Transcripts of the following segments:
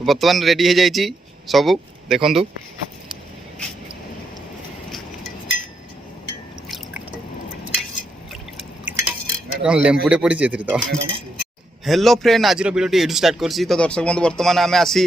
बर्तमान रेडी हो जाइए सबू देखु कौन लेंबुटे पड़ी तो हेलो फ्रेंड आज वीडियो ये स्टार्ट कर तो दर्शक बंधु बर्तमान आम आसी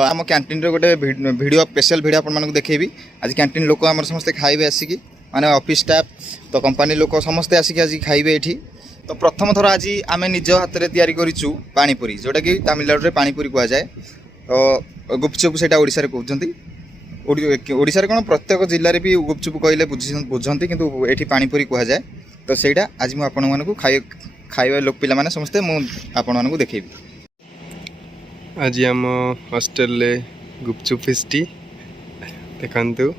आम कैंटीन गोटे वीडियो स्पेशल वीडियो आपको देखेबी। आज कैंटीन लोक आम समस्ते खाइबे आसिकी माने ऑफिस स्टाफ तो कंपनी लोक समस्ते आसिकी आज खाइबे एठी। तो प्रथम थर आज आम निज हाथ में तैयारी करूँ पानीपुरी जोटा कि तमिलनाडु में पानीपुरी कह जाए। तो गुपचुप से ओडिशा कहते ओडिशा कौन प्रत्येक जिले में भी गुपचुप कहले बुझती किंतु एठी पानीपुरी कह जाए। तो सहीटा आज मुझे आपण मानक खाइबा लोक पिला माने समस्ते आपण मानक देखेबी। आज आम हॉस्टेल गुपचुप फिस्टी देखंतु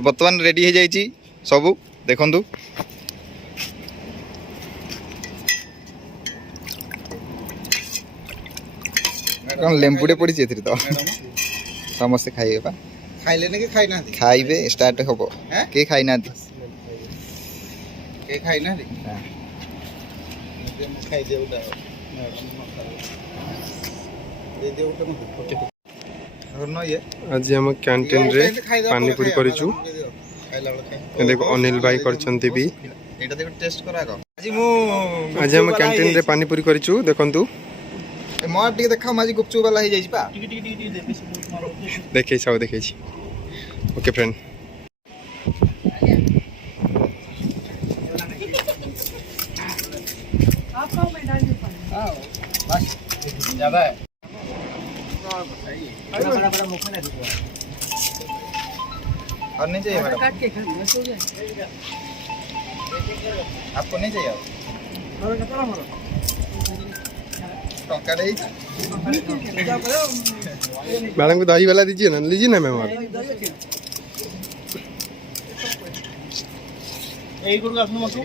बर्तमान रेडी हो जाइए सबू देखु कौन लेंबुटे पड़ी तो समस्ते खाइबा खाइले कि खाई ना खाइबे स्टार्ट हम के खाई ना के खाई ना खाई दे उडा दे दे उडा ओके और न ये आज हम कैंटीन रे पानीपुरी करिछु। देखो अनिल भाई करछंती भी एटा देखो टेस्ट करा को आज हम कैंटीन रे पानीपुरी करिछु देखंतु मोर टी देखा माजी गुपचुप वाला ही जाई पा देखे सब देखे छी। ओके फ्रेंड आपका मैं डाल दे हां बस ज्यादा है बड़ा मुख में ना दीजिए और नहीं चाहिए मैडम काट के खा बस हो गया आपको नहीं चाहिए और कितना मारो टंका नहीं मैडम को दही वाला दीजिए ना लीजिए ना मैम এই গুলো আপনি মতো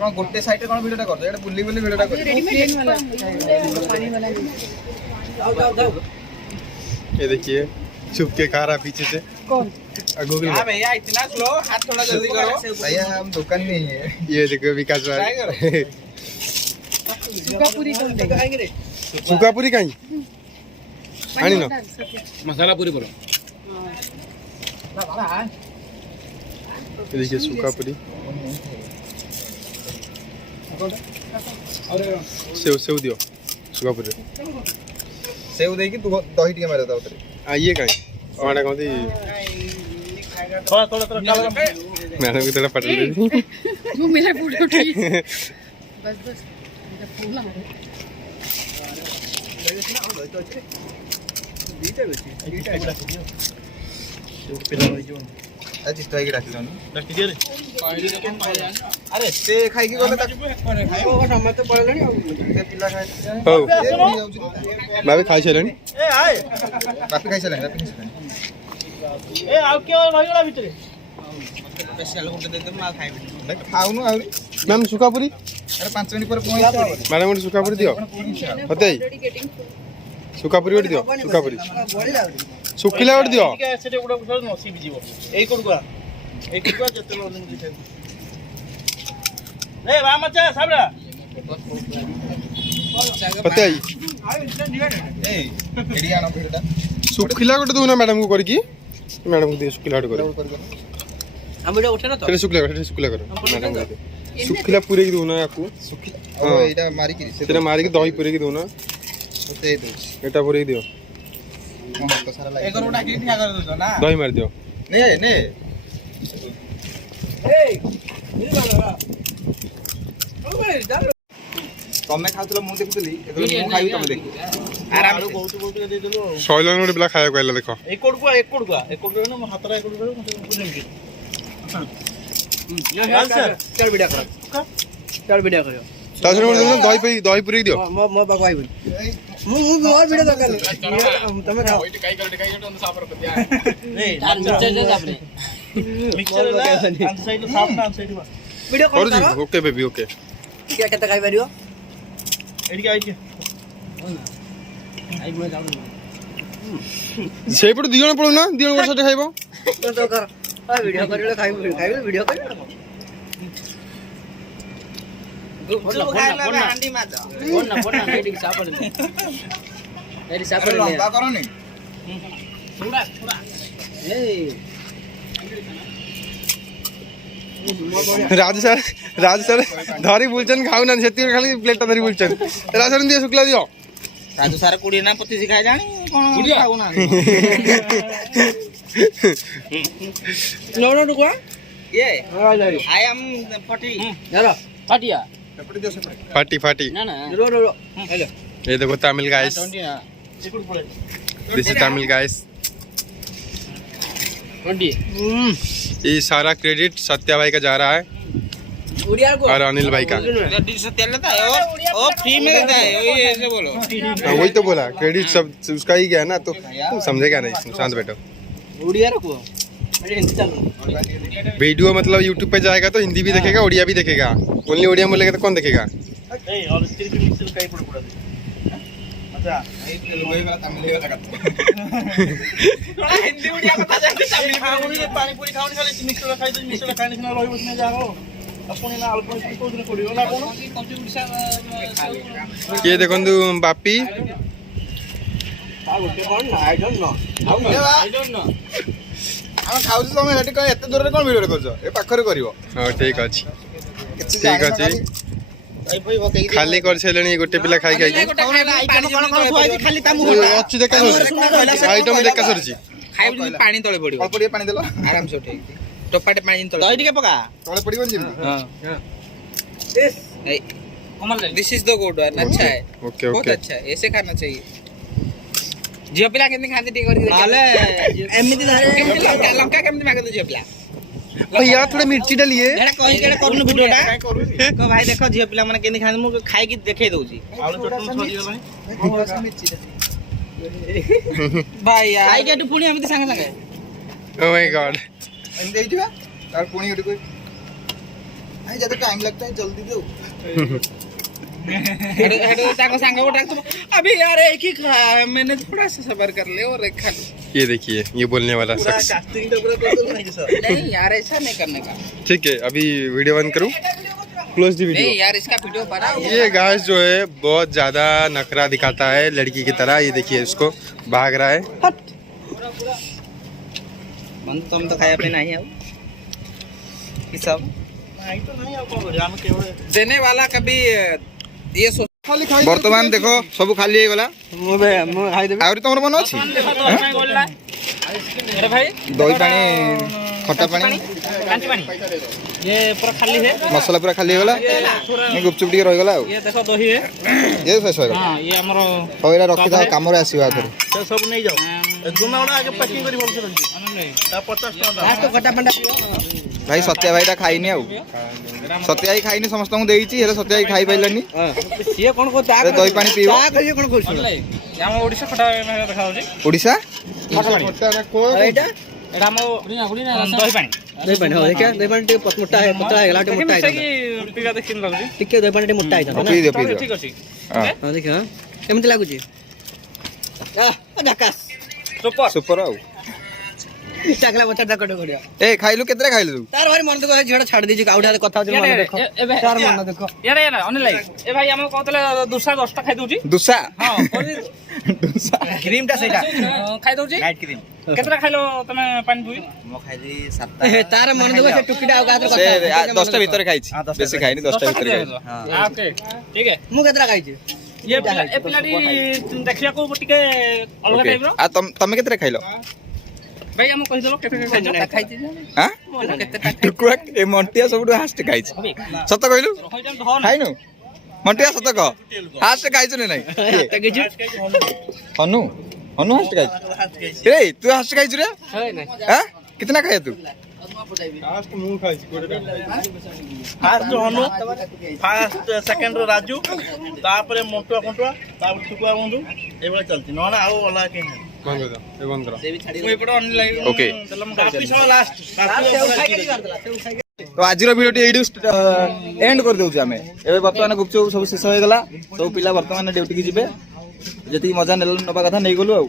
कौन गोटे साइड रे कौन वीडियोटा कर दे एटा बुल्ली बुल्ली वीडियोटा कर रेडीमेड वाला पानी वाला जाओ जाओ जाओ ये देखिए छुप के खा रहा पीछे से कौन गूगल हां भैया इतना स्लो हाथ थोड़ा जल्दी करो भैया हम दुकान नहीं है ये देखो विकास भाई सुखा पूरी कौन देगा आएंगे रे सुखा पूरी कहीं आनी ना मसाला पूरी करो ये देखिए सुखा पूरी सेव सेव दियो सुखा पूरी सेव दे कि तू दही टिके मारे ता उतरे आइए कहीं और कहती थोड़ा थोड़ा थोड़ा मैडम की तरह पटल दे वो मेरा फोटो उठी बस बस मेरा फोन ना आज स्ट्राइक राखिलो नी अरे से खाई की गले ता खाइबो समय तो पड़लनी से पिला खाई हो मैं भी खाई छलेनी ए आए बापी खाई चले बापी खाई ए आउ के और भाई वाला भीतर स्पेशल गुटे दे दे मा खाइबे चले खाउनु आउरी मैम सुखा पूरी अरे 5 मिनिट पर पहुंच मैडम को सुखा पूरी दियो होते सुखा पूरी दियो सुखा पूरी सुखिला और दियो ठीक है सेटे गुडा गुडा नसी भी जीवो ए कोडुआ ए कोडुआ जते लो दिन दिथे ए बा मचा साबरा होते ए एडी आनो भिडटा सुखिला गोटे दो ना मैडम को करकी मैडम को दे सुखिला गोटे कर हम वीडियो उठे ना तो सुखिला करो मैडम को दे सुखिला पूरे की दो ना आपको सुखिला ओ एटा मारी की तेरे मारी की दही पूरे की दो ना होते दो एटा पूरे की दियो तो सारा लाइक एक रोटा की ठिया कर दो ना दही मार दियो नहीं है ने ए ये वाला ओ भाई जा तमे खाउतलो मु देखुतली एतो मु खाइबी तमे देखु आराम से बहुत बहुत दे देलो शैलन गोटे पिला खाया कहला देखो एक कोडुआ ना मो हातरा एक कोडुआ मते बुझेम की चार वीडियो करो चार वीडियो करो तासरे गोटे दही पूरे की दियो मो बाबू आइबो मु और वीडियो दरकार तमे खाओ काई कर साफ कर दिया नहीं मिक्सचर दे आपने मिक्सचर ला अंत साइड साफ ना साइड वीडियो करू जी ओके बेबी ओके क्या कहता खाई परियो एडी के आई आई मैं जाऊ सेपट दियो ना पड़ो ना दियो वर्ष खाइबो तो कर आ वीडियो करियो खाइबो वीडियो करियो ଗୁପଚୁପ ଖାଇଲା ବେଳେ ହାଣ୍ଡି ମାଛ ପଡନା ଏଠି ସାପଡେ ଏଠି ସାପଡେ ଲମ୍ବା କରନି ଏଇ राजू सर धरी बुलचन खाऊ ना सेती खाली प्लेट धरी बुलचन राजू सर दियो शुक्ला दियो ରାଜୁ ସାର 20 ନା 25 ଖାଇଲାଣି କଣ ଖାଉ ନା ନୋ ଟୁକୁଆ ये आई एम 40 चलो पाटिया फाटी ना ना रो ये देखो Tamil guys this is Tamil guys 20 ये सारा क्रेडिट सत्या भाई का जा रहा है उड़िया को और अनिल भाई का रेडी से तेल लेता है वो फ्री में देता है ये ऐसे बोलो हाँ, वही तो बोला क्रेडिट सब उसका ही गया ना तो तुम समझेगा नहीं शांत बैठो उड़िया रखो अरे हिंदी चल वीडियो मतलब यूट्यूब पे जाएगा तो हिंदी भी देखेगा उड़िया भी देखेगा ओनली उड़िया बोलेगा तो कौन देखेगा और स्त्री के मिक्सर कहीं पड़ अच्छा हिंदी उड़िया बता जाते तमिल खाऊनी पानी पूरी खाऊनी खाली मिक्सर खाई तो मिक्सर खाने से ना रही बसने जाओ अपन ना अल्प को दिन पड़ियो ना कोन ये देखो Bapi I don't know I don't know ଆମେ ଖାଉଛୁ ତମେ ସେଠି କଣ ଏତେ ଦୂରରେ କଣ ଭିଡ଼ିଓ କରୁଛ ଏ ପାଖରେ କରିବ हाँ ठीक अच्छी କିଛି ठीक अच्छी आई भाई बकेई खाली कर छेलनी गोटे पिला खाई खाई आइटम कौन कौन थुआ खाली ता मुंह अच्छी देखा सर आइटम देखा सरची खाइब पानी तळे पड़ियो ଅଳ୍ପ ଟିକେ ପାଣି ଦେଲ आराम से उठे टोपाटे पानी तळे दही टिके पका ତଳେ ପଡ଼ିବନି ଯେମିତି हां Kamal this is the good one अच्छा है ओके बहुत ओके अच्छा है ऐसे खाना चाहिए झियो पिला केमती खाते टिके करके हाले एमिति धरे लंका लंका केमती मागे तो झियो पिला भैया थोड़ा मिर्ची डालिए एड़ा कहि केड़ा करनु वीडियोटा को भाई देखो झियो पिला माने केमती खाते मु खाई की देखाई दउची आलू चटनी सरी गलानी भाई यार खाई के पुणी एमिति संगे संगे ओ माय गॉड ଏମିତି ହେଇଯିବା ତାର ପୁଣି ଗୋଟେ କହି ଭାଇ ଯଦି ଟାଇମ୍ ଲାଗता है जल्दी दो हेडो हेडो ताको संगे उठा तो अभी यार एक ही खा मैंने थोड़ा सा सब्र कर ले और एक खा ये देखिए ये बोलने वाला शख्स कास्टिंग तो पूरा कर दो नहीं यार ऐसा नहीं करने का ठीक है अभी वीडियो बंद करूं क्लोज दी नहीं वीडियो यार इसका वीडियो बनाओ ये गाइस जो है बहुत ज्यादा नखरा दिखाता है लड़की की तरह ये देखिए इसको भाग रहा है मन तुम तो खाया पे नहीं आओ ये सब नहीं तो नहीं आओ हम केवल देने वाला कभी ये सोच ବର୍ତ୍ତମାନ ଦେଖ ସବୁ ଖାଲି ହେଇଗଲା ଆହୁରି ତମର ମନ ଅଛି अरे भाई ଦହି ପାଣି ଖଟା ପାଣି कांची पानी ये पूरा खाली है ମସଲା ପୁରା ଖାଲି ହେଇଗଲା ଗୁପଚୁପ ଟିକେ ରହିଗଲା ଆଉ ये देखो दही है ଏ ଶେଷ ହେଇଗଲା हां ये हमरो ହଉ ଏଇଟା ରଖିଥାଅ କାମରେ ଆସିବ ଆଥରେ तो सब नहीं जाओ गुना आगे पैकिंग करी बोल रही ता 50 टका लास्ट खटा पंडा ଭାଇ ସତ୍ୟା ଭାଇଟା ଖାଇନି ଆଉ ସତ୍ୟା ଭାଇ ଖାଇନି ସମସ୍ତଙ୍କୁ ଦେଇଛି ହେଲେ ସତ୍ୟା ଭାଇ ଖାଇ ପାଇଲାନି ये कौन को ता ଦହି ପାଣି ପିଇବ कहिए कौन को हम ओडिसा खटा में देखा होजी ଓଡ଼ିଶା एटा एटा हम दही पानी हो देखा दही पानी टिके मोटा है पतला है लाटे मोटा है पिगा देखिन लागुजी टिके दही पानी मोटा है ପିଇଦିଅ ପିଇଦିଅ ठीक अछि हां देखा केमति लागुची झकास सुपर ସୁପର ଆଉ टाकला बच्चा डकड गड़िया ଏ ଖାଇଲୁ କେତେଟା ଖାଇଲୁ ତୁ तार भारी मन देखो झिड़ा छाड़ दीजिए आउडा कथा होजे मन देखो तार मन देखो यार यार अनिल भाई ए भाई हम कहतले दूसरा 10 टा खाइ दउची ଦୁସା हां क्रीम टा सेटा खाइ दउची नाइट क्रीम केतरा खाइलो तमे पानी दुई मो खाइली 7 तार मन देखो से टुकीडा आउगा ସେ 10ଟା ଭିତରେ ଖାଇଛି ବେଶୀ ଖାଇନି 10ଟା ଭିତରେ ଖାଇଛି हां ओके ठीक है मु केतरा खाइछी ये पिलाडी देखिया को टिके अलग टाइप रो आ ତମେ କେତେଟା ଖାଇଲ भाई हम कहि दलो केते खाइछी ହାଁ मोला केते ଟୁକୁଆ ଏ ମଣ୍ଟିଆ ସବୁଠୁ ହାଷ୍ଟ ଖାଇଛି ସତ କହିଲୁ ଖାଇନୁ ମଣ୍ଟିଆ ସତ କହ ହାଷ୍ଟ ଖାଇଛୁ ନା ନାଇଁ ହନୁ ହନୁ ହାଷ୍ଟ ଖାଇଛୁ रे तू हास्ट खाइछु रे हां कितना खाया तू लास्ट मुंह खाई फास्ट हनु फास्ट सेकंड राजू तापरे मोटुआ कोटुआ तापर टुकुआ बंधु एबळे चलती न ना आउ वाला के बंद कर दो ये बंद करो से भी छाडी दे एपडे ऑनलाइन ओके काफी सब लास्ट तो आजिर भिडियो एडु एंड कर देउछु आमे एबे वर्तमान गुपचुप सब शेष हो गेला सब पिला वर्तमान ड्यूटी की जिबे जति मजा नबा कथा नै गलु आ